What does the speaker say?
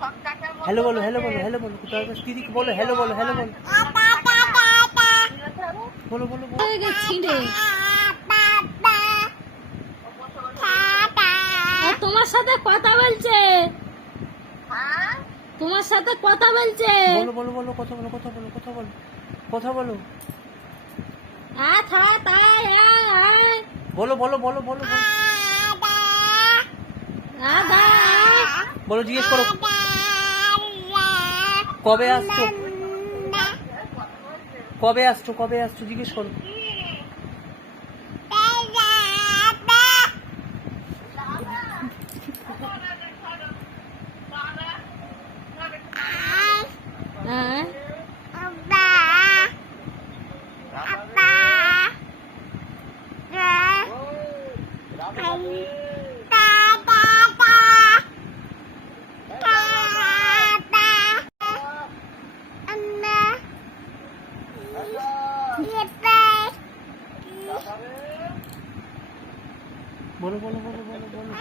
Hello बोलो, hello बोलो, hello बोलो, दीदी को बोलो, हेलो बोलो, हेलो बोलो, बोलो बोलो बोलो। তোমার সাথে কথা বলছে, তোমার সাথে কথা বলছে। बोलो बोलो बोलो, কথা বলো, কথা বলো, কথা বলো, কথা বলো, बोलो बोलो बोलो बोलो बोलो, জিজ্ঞেস করো কবে আসছো, কবে আসছো, কবে আসছো, জিজ্ঞেস করো। बोलो बोलो बोलो बोलो बोलो।